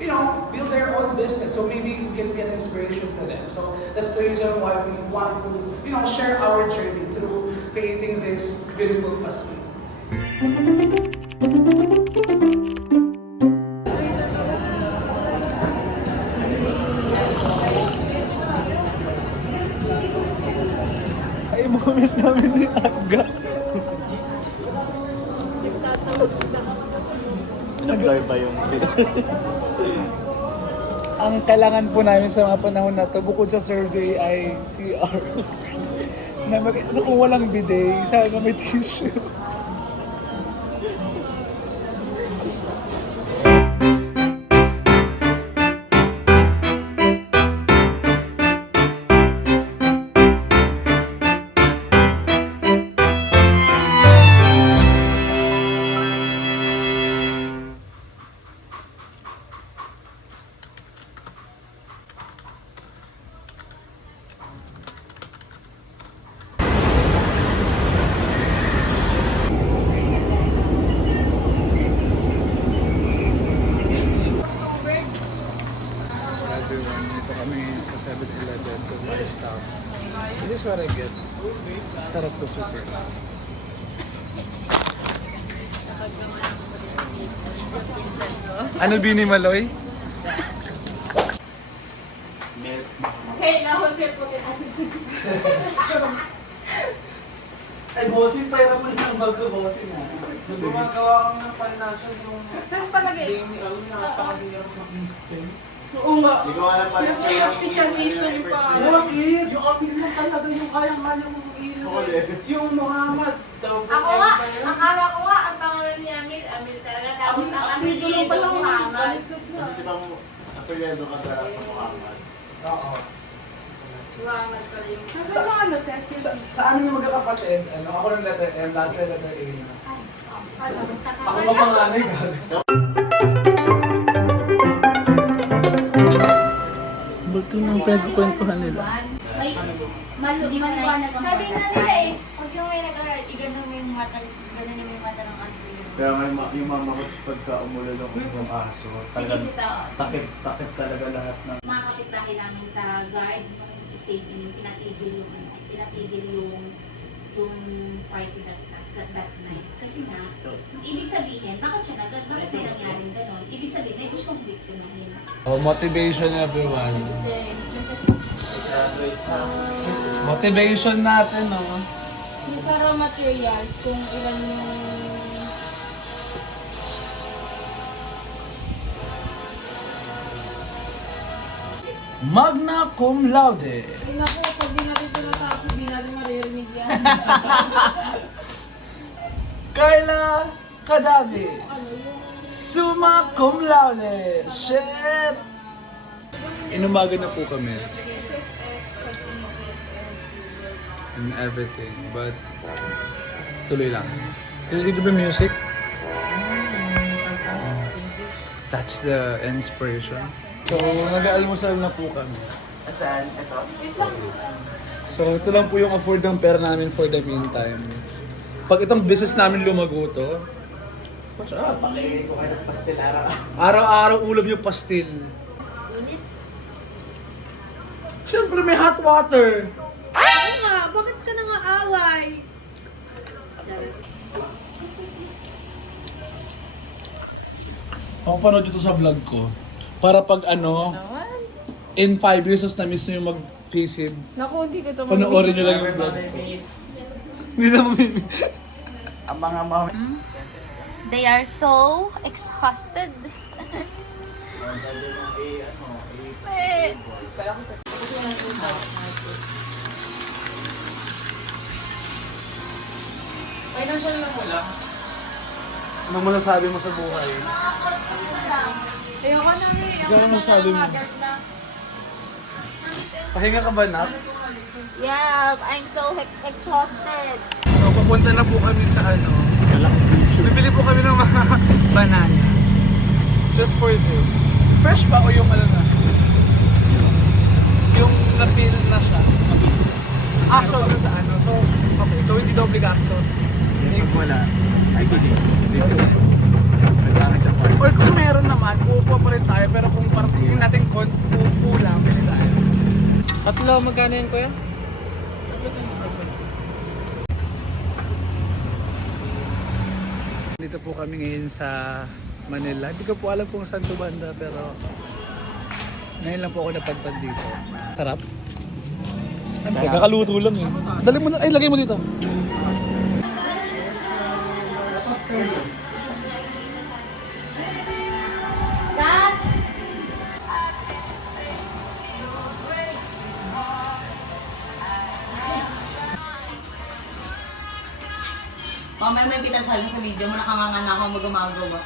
build their own business. So maybe we can be an inspiration to them. So that's the reason why we want to, share our journey through creating this beautiful pastil. Ay, moment namin ni Aga. Nag-drive pa yung sila. Ang kailangan po namin sa mga panahon na to, bukod sa survey ay CR. Kung walang bidet, sana may tissue. Dito kami sa 7-Eleven to buy stuff. This is what I get. Sarap to super. Ano bini Maloy? Milk. Hey, Jose po din. Ay, bossing, pera mo ng bago, bossing. Gumagawa kami ng financial yung... Sas palagay. Game ni Alvin, nakapakasiyang mag-spin. Oo nga. Hindi ko alam pala. Kasi siya mismo yung pa. Bakit? Yung apil mo talaga yung kayang-kaya mong ilaw. Yung Muhammad daw. Ako nga, akala ko nga, ang pangalan ni Amil, Amil talaga. Tapos ang Amil dito pala Muhammad. Kasi di ba mo, apelyado ka sa Muhammad? Oo. Muhammad pala yung... Sa mga ano, sensitive. Sa amin yung magkakapatid, ako ng letter M, dahil sa letter A na. Ano, Ako mapanganay ka. Bulto ng pinagkukwentuhan nila. May maliwanag ang Sabi nga nila eh, pag yung may nag-aral, iganon mo yung mata, ganon mo yung mata ng aso. Kaya nga yung mama ko pagka umululong yung aso, Sige, talagang sita. takip talaga lahat ng... Mga kapitbahay namin sa guard, statement yung pinatigil yung party that night. Kasi nga, ibig sabihin, bakit may nangyaring ganon? Ibig sabihin, may gustong biktimahin. Motivation everyone. Motivation natin, no? Yung sa raw materials, kung ilan yung... Magna cum laude. Ay naku, pag di natin ito natapos, di natin maririnig yan. Carla Cadavi. Summa cum laude. Shit! Inumaga na po kami. And everything. But, tuloy lang. Did the music? That's the inspiration. So, nag-aalmusal na po kami. Saan? Ito? So, ito lang po yung afford ng pera namin for the meantime. Pag itong business namin lumago to, Pakihin ko kayo ng pastil araw-araw ulam yung pastil. Siyempre may hot water. Oo nga, bakit ka nang aaway? Papanood ito sa vlog ko. Para pag in 5 years na miss nyo yung mag-facid, Naku, hindi ko ito panoorin nyo lang yung vlog ko. Hindi na mamimiss. Ang mga mama... They are so exhausted. Eh. Financial lang wala. Ano masasabi mo sa buhay? Ayoko na eh. Ano masasabi mo? Pahinga ka ba, Nak? Yeah, I'm so exhausted. So, papunta na po kami sa bibili po kami ng mga banana. Just for this. Fresh ba o yung ano na? Yung na-feel na siya? So dun sa ano. So, okay. So, hindi doble gastos. Wala. Ay, hindi. Nagdamit ang part. Or kung meron naman, kukuha pa rin tayo. Pero Tatlo, magkano yan kuya? Dito po kami ngayon sa Manila. Hindi ko po alam kung saan to banda pero ngayon lang po ako napadpad dito. Sarap. Kakaluto lang eh. Dali mo na, ay lagay mo dito. Cut! Mamaya may kita sa video mo, nakanganga na ako mag-umagawa.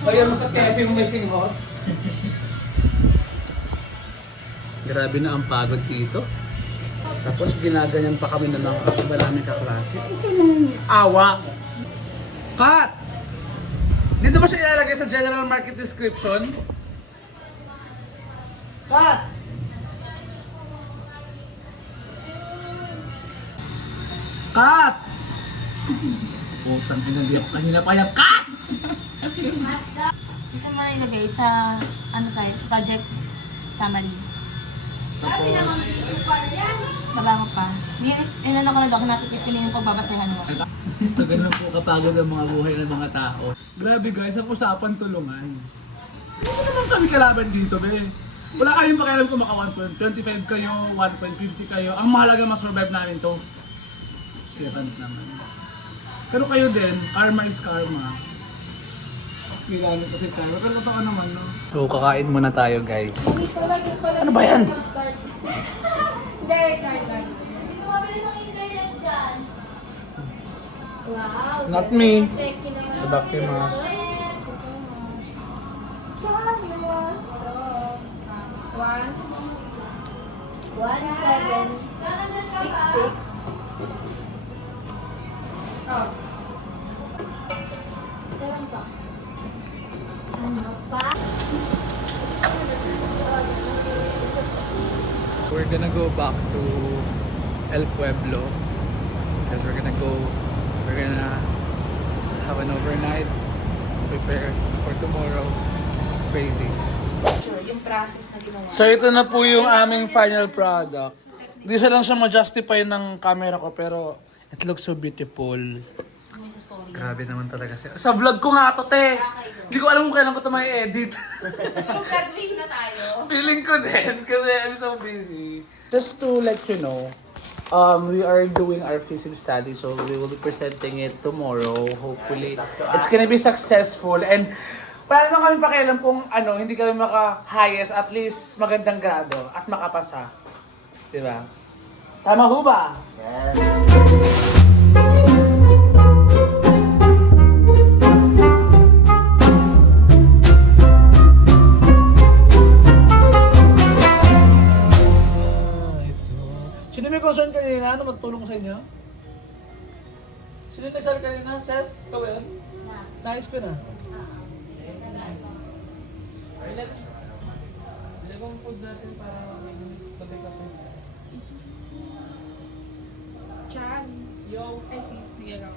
Kaya mo sa cafe mo missing hot? Grabe na ang pagod dito. Tapos ginaganyan pa kami na ng iba namin kaklase. Ano awa? Kat! Dito ba siya ilalagay sa general market description? Kat! Kat! Putang ina, di ako kanina pa yan. Kat! Ito mo na ilagay sa, ano tayo, sa project summary. Kabango pa. Inano ko na doon, nakikis ko na yung pagbabasahan mo. So ganun po kapagod ang mga buhay ng mga tao. Grabe guys, ang usapan tulungan. Hindi naman kami kalaban dito, be. Wala kayong pakialam kung maka 1.25 kayo, 1.50 kayo. Ang mahalaga mas-survive namin to. Serant naman. Pero kayo din, karma is karma. Kailangan kasi tayo. Pero totoo naman, no? So, kakain muna tayo, guys. Ano ba yan? Hindi, wait. Wow. Not me. Thank you naman. Tadakimasu. 1766. Oh. Meron pa. Ano pa? We're gonna go back to El Pueblo because we're gonna have an overnight to prepare for tomorrow. Crazy. Yung process na ginawa. So ito na po yung aming final product. Hindi siya lang siya ma-justify ng camera ko pero it looks so beautiful. Sa story. Grabe naman talaga siya. Sa vlog ko nga to, te! Hindi ko alam kung kailan ko ito may edit. Kung gagawin na tayo. Feeling ko din kasi I'm so busy. Just to let you know, we are doing our FISIM study so we will be presenting it tomorrow. Hopefully, it's gonna be successful and wala naman kami pakialam kung ano, hindi kami maka-highest, at least magandang grado at makapasa. Diba? Tama ho ba? Sino may concern kanina? Ano magtulong sa inyo? Sino nagsabi kanina? Ses? Ikaw yun? Nais ko na. Ilagong food natin para may kape-kape. Chan. Yo! I see. Sige lang.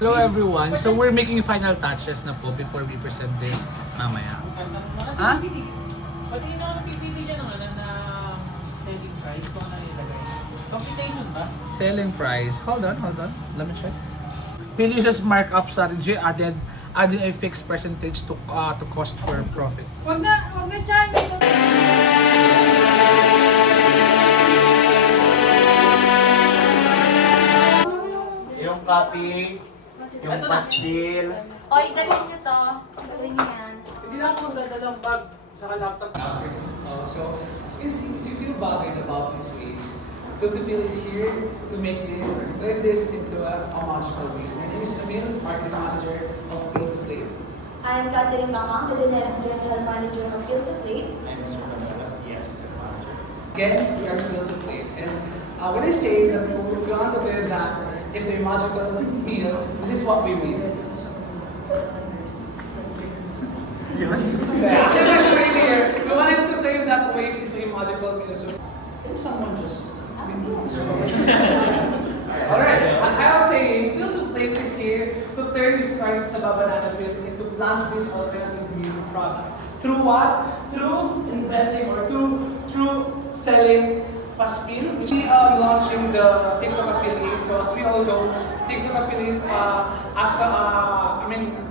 Hello everyone! So we're making final touches na po before we present this mamaya. Ha? Pati na ako pipili niya naman na selling price kung ano ilagay. Computation ba? Selling price. Hold on. Let me check. Pilius markup strategy adding a fixed percentage to cost per profit. Wag na, Chan. Yung copy, yung pastil. Oy, dalhin nyo to. Dalhin nyo yan. Hindi lang ako magdadalang bag sa laptop. So, if you feel bothered about this case, Filtipil is here to make this, or to turn this into a magical way. My name is Emil, marketing manager of Filtipil. I'm Catherine Makang, the General Manager of Filtipil. I'm Mr. Gonzalez, the assistant manager. Again, we are Filtipil. And when I say that we want to turn that into a magical meal, this is what we mean. So, as I mentioned earlier, we that waste into a magical meal. So, can someone just... Alright, as I was saying, feel to plate is here to turn this current Saba banana peel into plant-based alternative meal product. Through what? Through inventing or through selling Paspil, which we are launching the TikTok affiliate. So as we all know, TikTok affiliate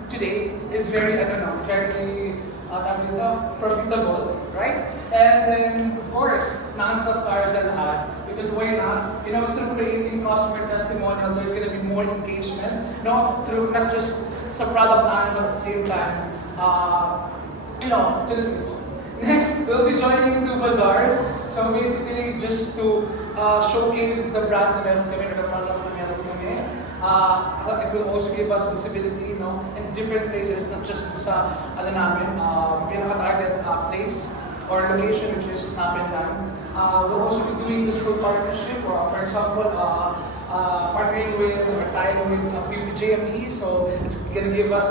today is very, very profitable, right? And then of course, non-stop carousel ad, because why not? Through creating customer testimonial, there's gonna be more engagement, through not just sa product na, but at the same time, to the people. Next, we'll be joining two bazaars. So basically, just to showcase the brand na meron kami, or the product na meron kami. It will also give us visibility, in different places, not just sa, pinaka-target place or location, which is namin lang. We'll also be doing this full partnership, or for example, partnering with or tying with PUBGME. So it's gonna give us,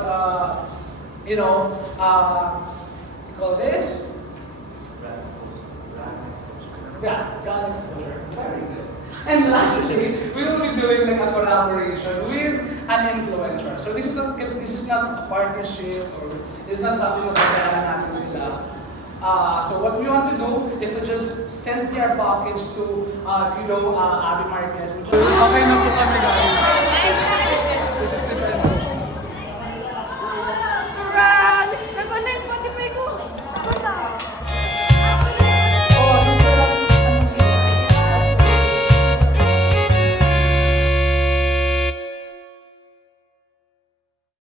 you call this? Brand exposure. Very good. And lastly, we will be doing a collaboration with an influencer. So this is not a partnership, or this is not something na kailangan natin sila. So what we want to do is to just send their package to, Abby Marquez. Okay na po kami guys.